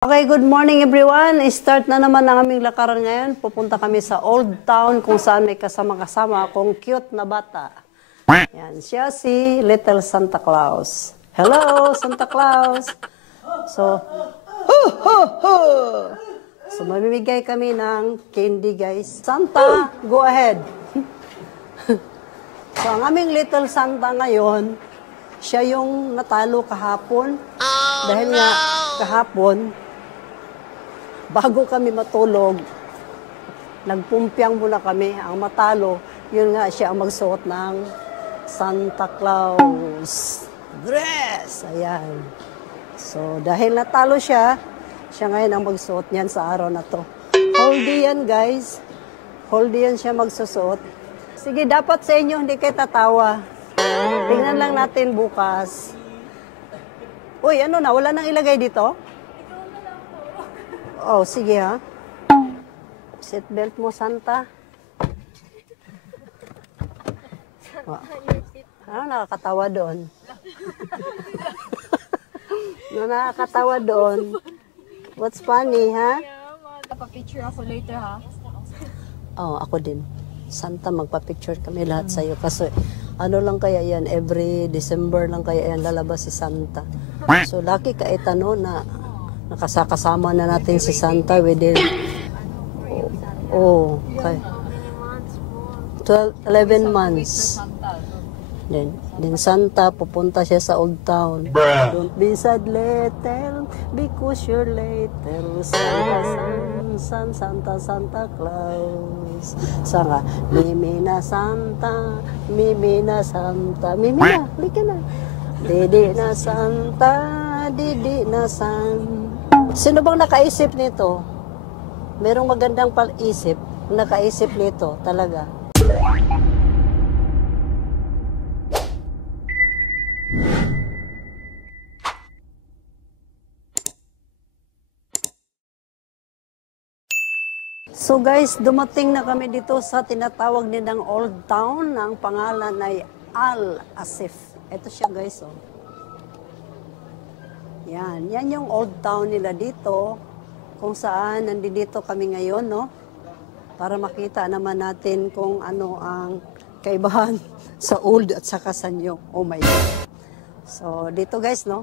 Okay, good morning everyone. Start na naman ang aming lakaran ngayon. Pupunta kami sa Old Town kung saan may kasama-kasama akong cute na bata. Yan, siya si Little Santa Claus. Hello, Santa Claus! So, So, mamimigay kami ng candy, guys. Santa, go ahead. So, ang aming Little Santa ngayon, siya yung natalo kahapon. Dahil nga, kahapon, bago kami matulog, nagpumpiang muna kami. Ang matalo, yun nga siya ang magsuot ng Santa Claus dress. Ayan. So, dahil natalo siya, siya ngayon ang magsuot niyan sa araw na to. Holdy yan, guys. Holdy yan siya magsusuot. Sige, dapat sa inyo hindi kayo tatawa. Tingnan lang natin bukas. Uy, ano na? Wala nang ilagay dito? Oh, sige ha. Seatbelt mo, Santa. Ano nakakatawa doon? Ano nakakatawa doon? What's funny, ha? Magpa-picture ako later, ha? Oh, ako din. Santa, magpa-picture kami lahat sa'yo. Kasi ano lang kaya yan, every December lang kaya yan lalabas si Santa. So, lucky ka itano na nakasakasama na natin si Santa within okay. 11 months. Then Santa, pupunta siya sa Old Town. Don't be sad little, because you're later. Santa Claus. Sanga, Mimi na Santa, Mimi na Santa. Mimi na, lika na. Didi na Santa, Didi na Santa. Sino bang nakaisip nito? Merong magandang pag-isip, nakaisip nito talaga. So guys, dumating na kami dito sa tinatawag nilang Old Town. Ang pangalan ay Al-Asif. Ito siya, guys, oh. Yan yung Old Town nila dito, kung saan nandito kami ngayon, no? Para makita naman natin kung ano ang kaibahan sa old at saka sa new. Oh my God. So, dito guys, no?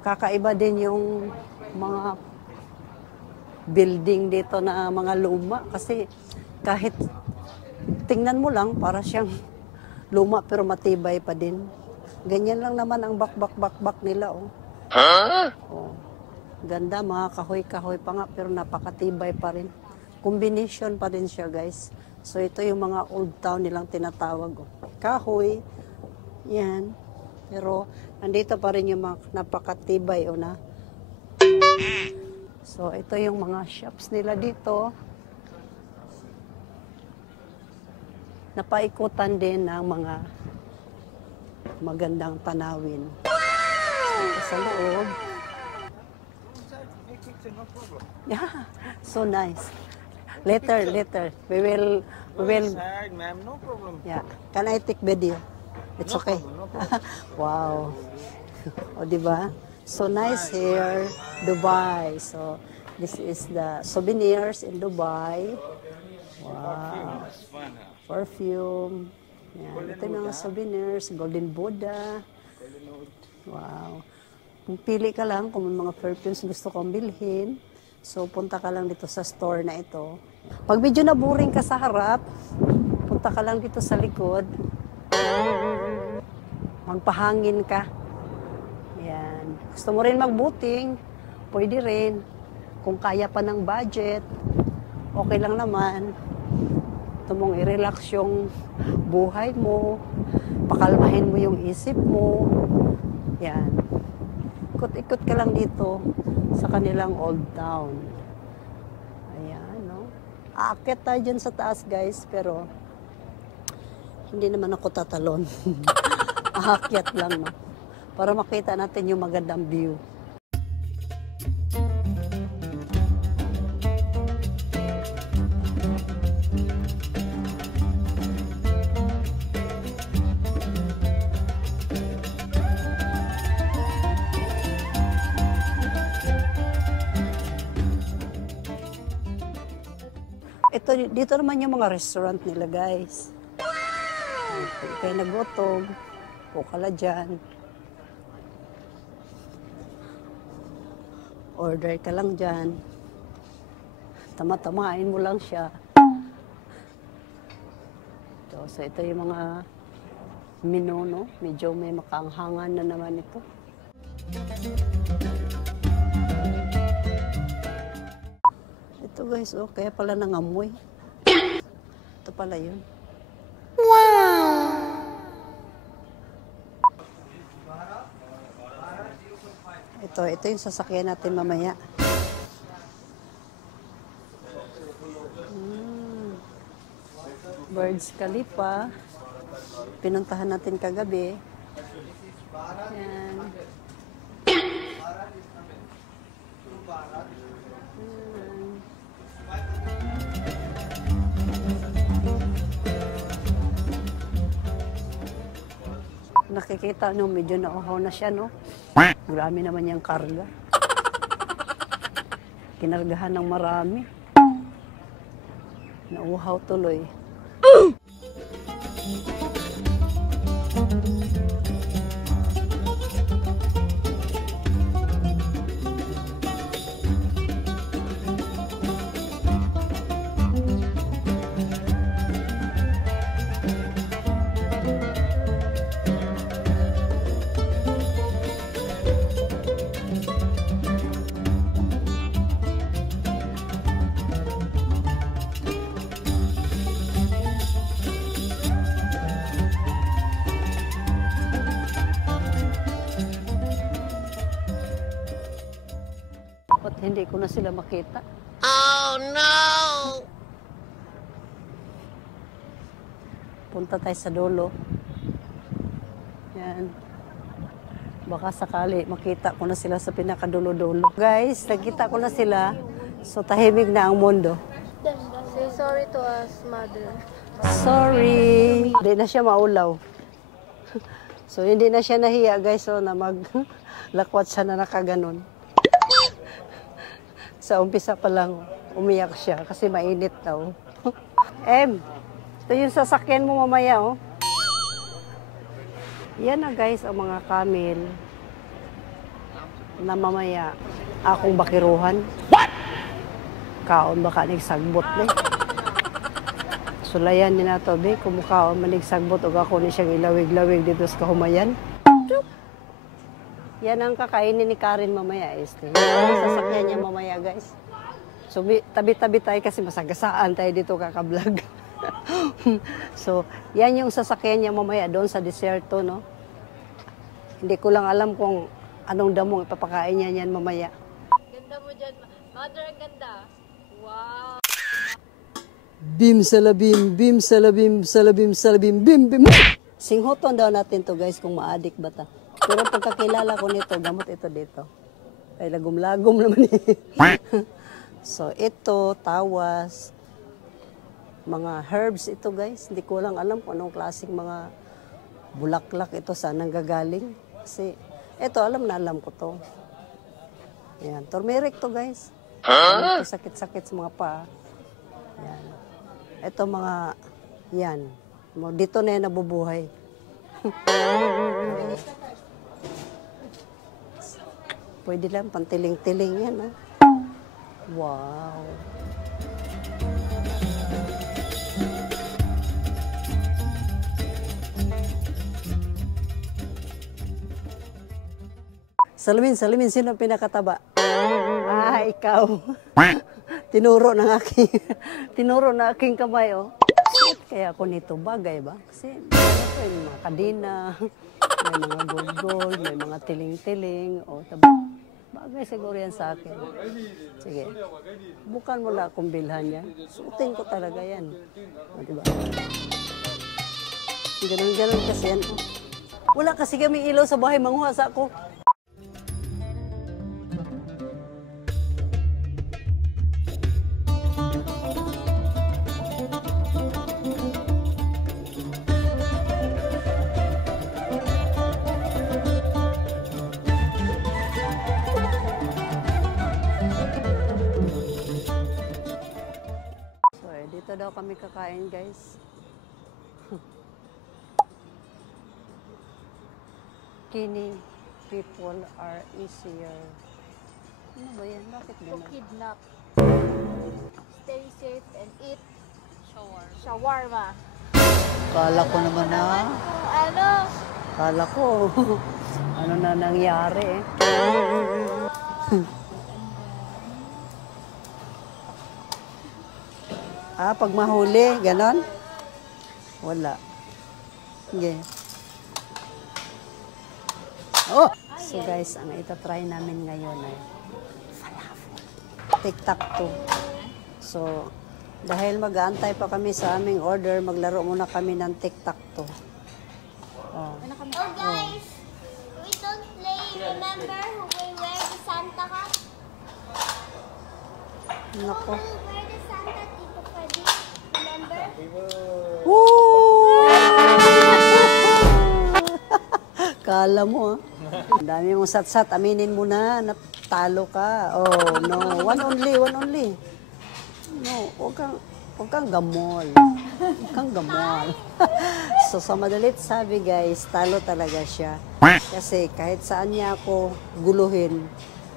Kakaiba din yung mga building dito na mga luma. Kasi kahit tingnan mo lang, para siyang luma pero matibay pa din. Ganyan lang naman ang bak nila, oh. Huh? Oh. Ganda, mga kahoy-kahoy pa nga, pero napakatibay pa rin. Combination pa rin siya, guys. So, ito yung mga Old Town nilang tinatawag. Oh. Kahoy, yan. Pero, nandito pa rin yung mga napakatibay, oh, na. So, ito yung mga shops nila dito. Napaikutan din ng mga magandang tanawin. Sa loob. Yeah, so nice. Later. We will. Ma'am, no problem. Yeah. Can I take video? It's okay. No problem. Wow. O, diba? So nice here, Dubai. So this is the souvenirs in Dubai. Wow. Perfume. Yan. Ito yung mga souvenirs. Golden Buddha. Wow. Kung pili ka lang kung may mga perfumes gusto kong bilhin, so punta ka lang dito sa store na ito. Pag medyo na-boring ka sa harap, punta ka lang dito sa likod. Magpahangin ka. Yan. Gusto mo rin mag-booting, pwede rin. Kung kaya pa ng budget, okay lang naman. Ito mong i-relax yung buhay mo, pakalmahin mo yung isip mo. Yan. Ikot-ikot ka lang dito sa kanilang Old Town. Ayan, no? Aakyat tayo dyan sa taas, guys, pero hindi naman ako tatalon. Aakyat lang, no? Para makita natin yung magandang view. Ito, dito naman yung mga restaurant nila, guys. Kung kayo nagutom, pukala dyan. Order ka lang dyan. Tama-tamain mo lang siya. So, ito yung mga menu, no? Medyo may makaanghangan na naman ito. Ito guys, oh, kaya pala nangamoy. Ito pala yun. Wow! Ito yung sasakyan natin mamaya. Burj Khalifa. Pinuntahan natin kagabi. Yan. Nakikita nyo, medyo nauhaw na siya, no? Marami naman yung karga. Kinargahan ng marami. Nauhaw tuloy. Ba't hindi ko na sila makita? Oh, no! Punta tayo sa dulo. Yan. Baka sakali makita ko na sila sa pinakadulo-dulo. Guys, nakita ko na sila. So, tahimik na ang mundo. Say sorry to us, mother. Sorry! Hindi na siya maulaw. So, hindi na siya nahiya, guys. So, na maglakwat siya na nakaganon. Sa umpisa pa lang, umiyak siya kasi mainit daw. Ito yung sasakyan mo mamaya, oh. Yan na guys, ang mga camel na mamaya akong bakiruhan. What? Kaon baka nagsagbot na. Sulayan ni nato, be, kumukaon manigsagbot o ako ni siyang ilawig-lawig dito sa kahumayan. Yan ang kakainin ni Karen mamaya, este. Yan ang sasakyan niya mamaya, guys. So, tabi-tabi tayo kasi masagasaan tayo dito kaka-vlog. So, yan yung sasakyan niya mamaya doon sa deserto, no? Hindi ko lang alam kung anong damong ipapakain niya yan mamaya. Ganda mo dyan. Mother, ang ganda. Wow! Bim salabim, bim salabim, salabim, salabim, bim, bim. Singhoton daw natin to guys kung maadik ba ta. Pero pagkakilala ko nito, gamot ito dito. Ay, lagom-lagom naman eh. So, ito, tawas, mga herbs ito guys. Hindi ko lang alam kung anong klaseng mga bulaklak ito, saan nanggagaling. Kasi, ito, alam na alam ko to. Yan, turmeric to guys. Huh? Sakit-sakit sa mga paa. Yan. Ito mga, yan. Dito na yan nabubuhay. Pwede lang, pantiling-tiling yan, no? Wow! Salamin, sino ang pinakataba? Ah, ikaw. Tinuro ng aking kamay, oh. Kaya ako nito, bagay ba? Kasi, may mga kadina, may mga gold, may mga tiling-tiling, o, bagay siguro yan sa akin. Sige, bukan mo lang akong bilhan yan. Suotin ko talaga yan. O, diba? Ganun kasi yan. Wala kasi kami ilaw sa bahay, manguha sa ako. Dito daw kami kakain, guys. Skinny people are easier. Ano ba yan? Bakit To gano'n? kidnap. Stay safe and eat shawarma. Kala ko naman na. Kung ano? Kala ko. Ano na nangyari eh. Pag mahuli, ganon? Wala. Sige. Oh! So guys, ang itatry namin ngayon ay falafel. Tic-tac-toe. So, dahil mag-aantay pa kami sa aming order, maglaro muna kami ng tic-tac-toe. Oh. Oh guys, we don't play, remember who will wear the Santa hat? Nako. Who will wear the Santa Tito Freddy? Remember? Woo! Kala mo, Ang dami mong sat-sat. Aminin mo na, natalo ka. Oh, no. One only. No, huwag kang gamol. Huwag kang gamol. So, sa madalit sabi, guys, talo talaga siya. Kasi kahit saan niya ako guluhin,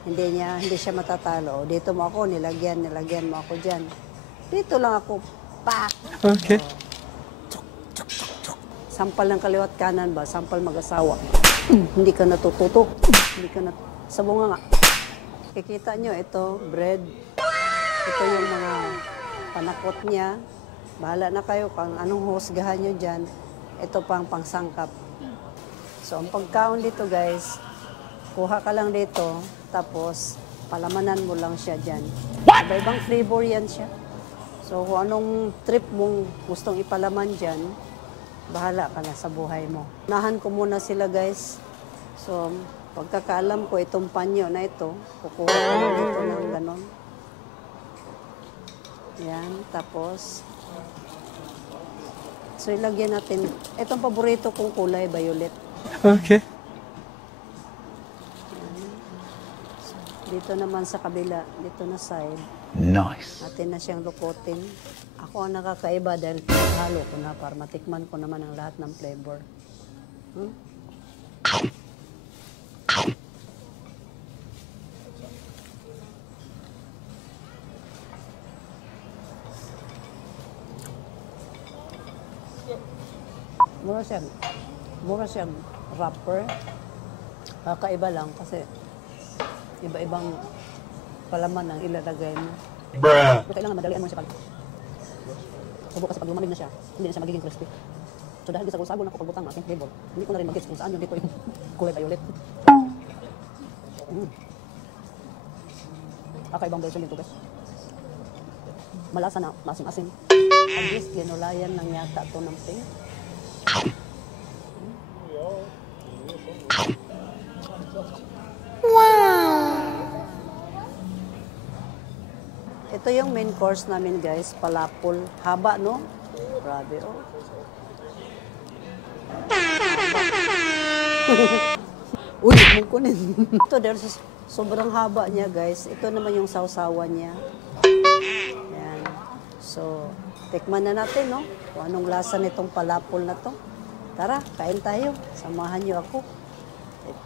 hindi siya matatalo. Dito mo ako, nilagyan mo ako dyan. Dito lang ako, pak! Okay. Sampal ng kaliwat kanan ba? Sampal mag-asawa. Hindi ka natututok. Hindi ka sa bunga nga. Kikita nyo, ito, bread. Ito yung mga panakot niya. Bahala na kayo kung anong husgahan nyo dyan. Ito pang pangsangkap. So, ang pagkaon dito, guys, kuha ka lang dito, tapos palamanan mo lang siya dyan. Iba-ibang flavor yan siya. So, kung anong trip mong gustong ipalaman dyan, bahala ka na sa buhay mo. Unahan ko muna sila, guys. So, pagkakaalam ko itong panyo na ito, kukuha ko lang dito ng ganon. Yan, tapos, so ilagyan natin, itong paborito kong kulay, violet. Okay. Dito naman sa kabila, dito na side, Nice. natin na siyang lukutin. Ako ang nakakaiba dahil halo ko na para matikman ko naman ang lahat ng flavor. Mura siyang wrapper. Kakaiba lang kasi iba-ibang palaman ang ilalagay mo. Bruh. So, kailangan madalian mo siya pag subo kasi pag lumamig na siya, hindi na siya magiging crispy. So dahil gisagol-sagol na ako pagbutang ng aking flavor, hindi ko na rin mag-gets kung saan yun dito yung kulay violet. Kakaibang version dito, guys. Malasa na, masim-asim. At least, ginulayan lang yata ito ng pink. Ito yung main course namin, guys, palapol. Haba, no? Grabe, oh. Uy, mong kunin. Ito, dahil sobrang haba niya, guys. Ito naman yung sausawan niya. Ayan. So, tikman na natin, no? Kung anong lasa nitong palapol na to. Tara, kain tayo. Samahan niyo ako.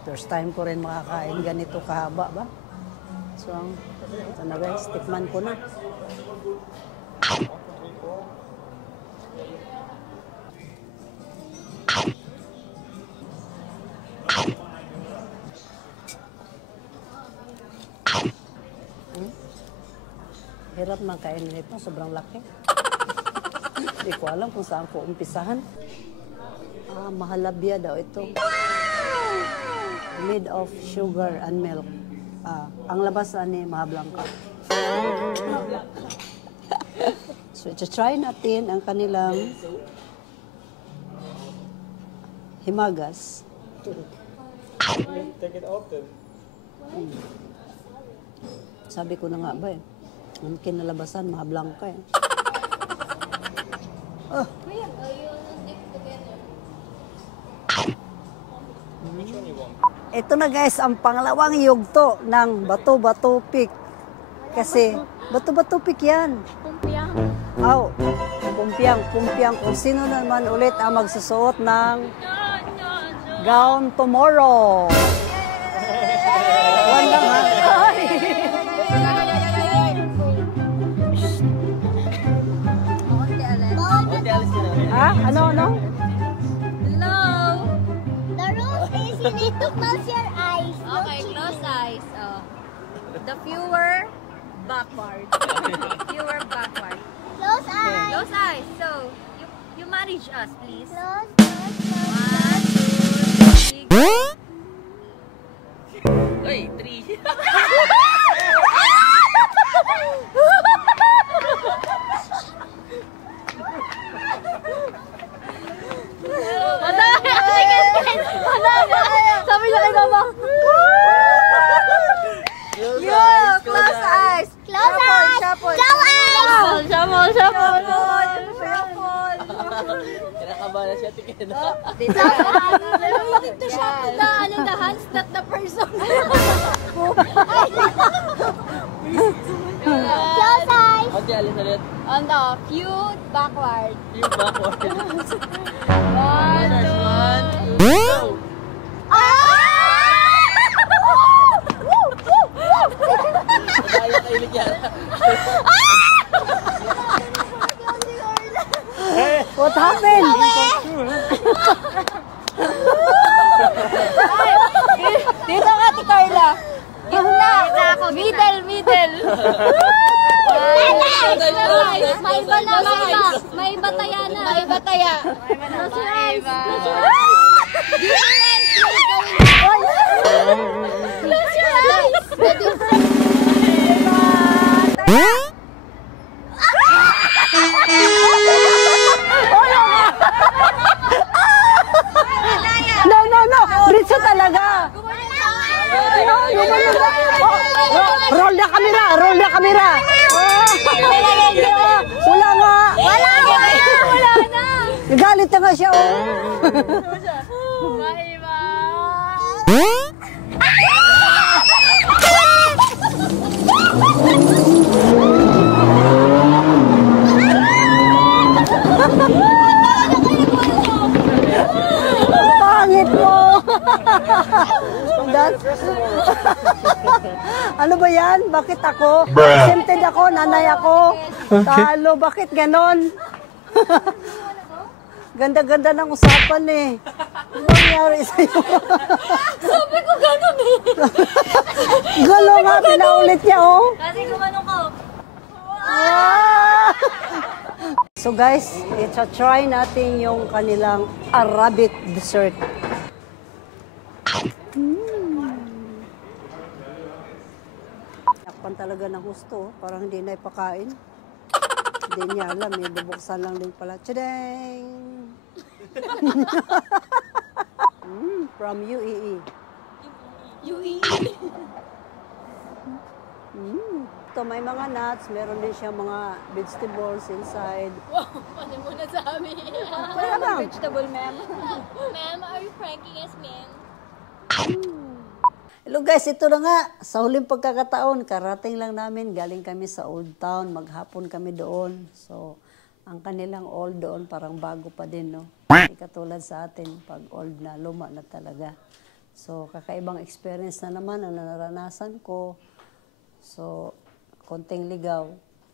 First time ko rin makakain ganito kahaba, ba? So, ito na, guys. Tikman ko na. Hirap makain nito. Sobrang laki. Hindi ko alam kung saan ko umpisahan. Mahalabya daw ito. Made of sugar and milk. Ang labas ni mahablangka. So, try natin ang kanilang himagas. Take it out then. Sabi ko na nga ba eh. Ang kinalabasan, mahablangka eh. Kuya, you stick together. Which one you want? Ito na, guys, ang pangalawang yugto ng Bato-Bato Peak. Kasi, Bato-Bato Peak yan. Pumpiyang. Aw, pumpiang kung sino naman ulit ang magsusuot ng gown tomorrow. One lang ha. Ay. Ha? Ano? Hello. The rules is you need to close your eyes. Okay, close eyes. Oh. The fewer backward. Fewer backward. Close eyes. Close eyes. So, you manage us, please. Close. 1, 2, 3, go. Uy, 3. Sabi niya kay mama. Yo, close eyes. Close eyes. Shuffle. Go eyes. Shuffle. Kinakabahan na siya, tikin na. Dito siya. The hands, not the person. Close eyes. Onti alis ulit. On the few backward. Yung backward. 1, 2, Go! Kaya kailig yan. What happened? Dito ka, Ate Carla. Gitna. Middle. May bataya na. May bataya. Close your eyes. Close your eyes. Close your eyes. The difference. No. Diretso talaga. Roll na kamera. Wala nga. Wala na. Galit na nga siya. Maiba. Pangit mo. Ano ba yan? Bakit ako? Bruh. Tempted ako, nanay ako. Talo, bakit ganon? Ganda-ganda ng usapan eh. Ano ba nangyari sa'yo? Sabi ko gano'n eh. Galo nga, pinaulit niya oh. Kasi gumano ko. Ah! So guys, try natin yung kanilang Arabic dessert. Takpan talaga ng gusto, parang hindi na ipakain. Hindi niya alam, bubuksan lang din pala. Tadang! From UAE. Ito, may mga nuts, meron din siya mga vegetables inside. Ano muna sa amin? Kaya lang. Vegetable, ma'am. Ma'am, are you pranking us, ma'am? Hello guys, ito na nga. Sa huling pagkakataon, karating lang namin. Galing kami sa Old Town. Maghapon kami doon. So, ang kanilang old doon parang bago pa din, no? Hindi katulad sa atin, pag old na, luma na talaga. So, kakaibang experience na naman ang naranasan ko. So, konting ligaw.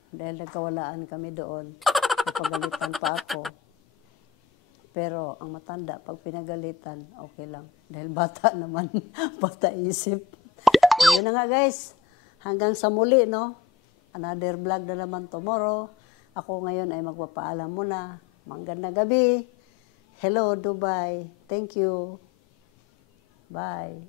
Dahil nagkawalaan kami doon. Napagalitan pa ako. Pero ang matanda, pag pinagalitan, okay lang. Dahil bata naman, bata isip. Ayun na nga guys, hanggang sa muli, no? Another vlog na naman tomorrow. Ako ngayon ay magpapaalam muna. Magandang gabi. Hello, Dubai. Thank you. Bye.